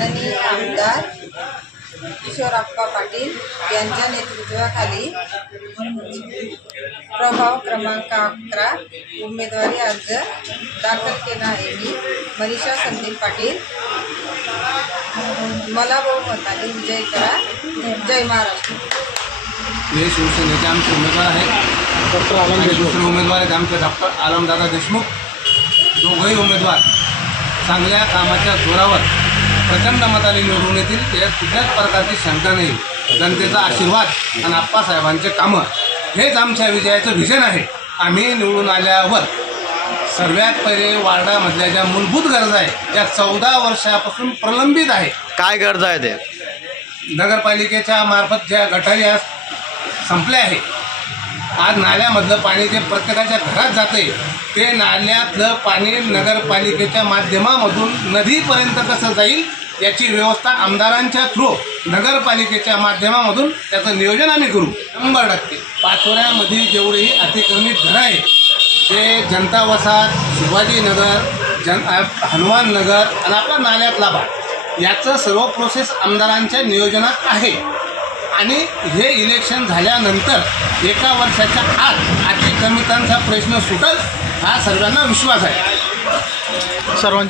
माननीय आमदार किशोरप्पा पाटील यांच्या नेतृत्वाखाली प्रभाग क्रमांक 11 उमेदवारी अर्ज दाखल केला आहे। मी मनीषा संदीप पाटील। मला बहुमताने विजय करा। जय महाराष्ट्र। हे शिवसेनेचे आमचे उमेदवार आहेत डॉक्टर आलम देशमुख। दुसरे उमेदवार आहेत आमचे डॉक्टर आलमदादा देशमुख। दोघंही उमेदवार चांगल्या कामाच्या जोरावर प्रचंड मताने निवडून येतील, यात कुठल्याच प्रकारची शंका नाही। जनतेचा आशीर्वाद आणि आप्पासाहेबांचे कामं हेच आमच्या विजयाचं व्हिजन आहे। आम्ही निवडून आल्यावर सर्वात पहिले वार्डामधल्या ज्या मूलभूत गरजा आहेत त्या 14 वर्षापासून प्रलंबित आहे। काय गरजा आहे ते? नगरपालिकेच्या मार्फत ज्या गटारी आज संपल्या आहे, आज नाल्यामधलं पाणी जे प्रत्येकाच्या घरात जाते ते नाल्यातलं पाणी नगरपालिकेच्या माध्यमामधून नदीपर्यंत कसं जाईल याची व्यवस्था आमदारांच्या थ्रू नगरपालिकेच्या माध्यमामधून त्याचं नियोजन आम्ही करू। 100% पाचोऱ्यामधील जेवढेही अतिक्रमित घरं आहेत ते जनता वसाहत, शिवाजीनगर, हनुमान नगर आणि आपला नाल्यातला भाग याचं सर्व प्रोसेस आमदारांच्या नियोजनात आहे आणि हे इलेक्शन झाल्यानंतर 1 वर्षाच्या आत अतिक्रमितांचा प्रश्न सुटेल हा सर्वांना विश्वास आहे। सर्वांना